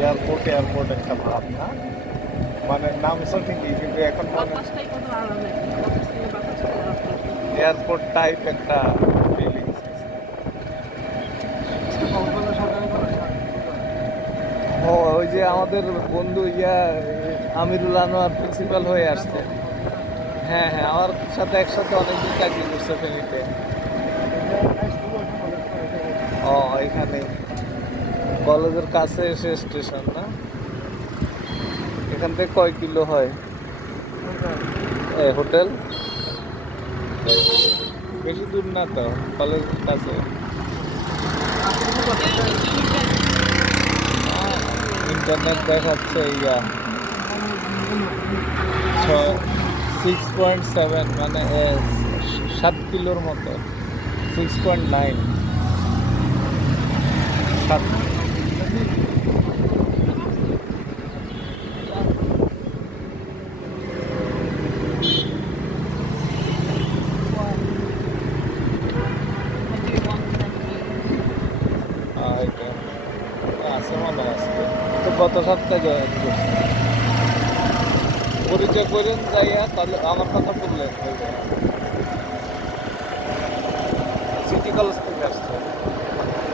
Airport airport একটা ভাব না, মানে নামছো ঠিকই কিন্তু এখন মানে বাতাসটাই কত আরামের, বাতাস থেকে বাতাস খারাপ না। এয়ারপোর্ট টাইপ একটা ফিলিংস। ও ওই যে আমাদের বন্ধু আমিরুল আনোয়ার প্রিন্সিপাল হয়ে আসছে। হ্যাঁ হ্যাঁ, আমার সাথে একসাথে অনেকদিন চাকরি করছে ফেনীতে। ও এখানে কলেজের কাছে এসে স্টেশন না, এখান থেকে কয় কিলো হয় হোটেল? বেশি দূর না তো, কলেজের কাছে। ইন্টারনেট দেখাচ্ছে 6.7, মানে 7 কিলোর মতো, 6.9। এটা আছে মনে হয় আজকে, তো গত সপ্তাহে জয়েন করছি। পরিচয় করেন যাইয়া, তাহলে আমার কথা বললেন। সিটি কলেজ থেকে আসছে।